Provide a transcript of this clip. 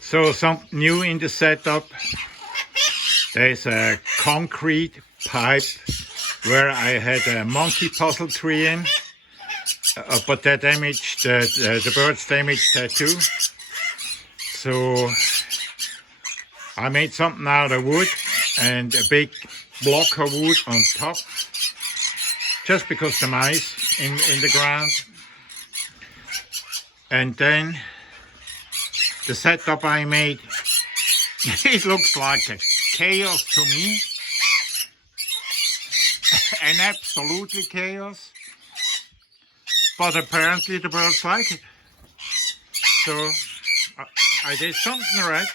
So something new in the setup. There's a concrete pipe where I had a monkey puzzle tree in, but that damaged, the birds damaged that too. So I made something out of wood and a big block of wood on top, just because the mice in the ground. And then the setup I made, it looks like a chaos to me, and absolutely chaos, but apparently the birds like it. So I did something right.